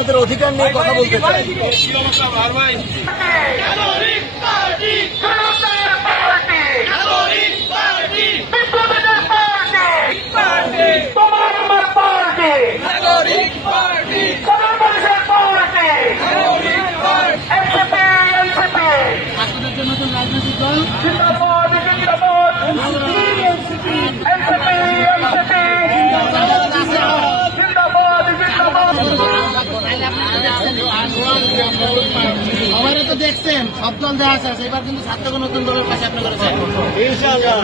আপনাদের অধিকার নিয়ে কথা বলতে চাই। নতুন রাজনৈতিক দল সবাই তো দেখছেন, সব দল দেওয়া আছে, এবার কিন্তু ছাত্রকে নতুন দলের পাশে আপনি করেছেন। ইনশাআল্লাহ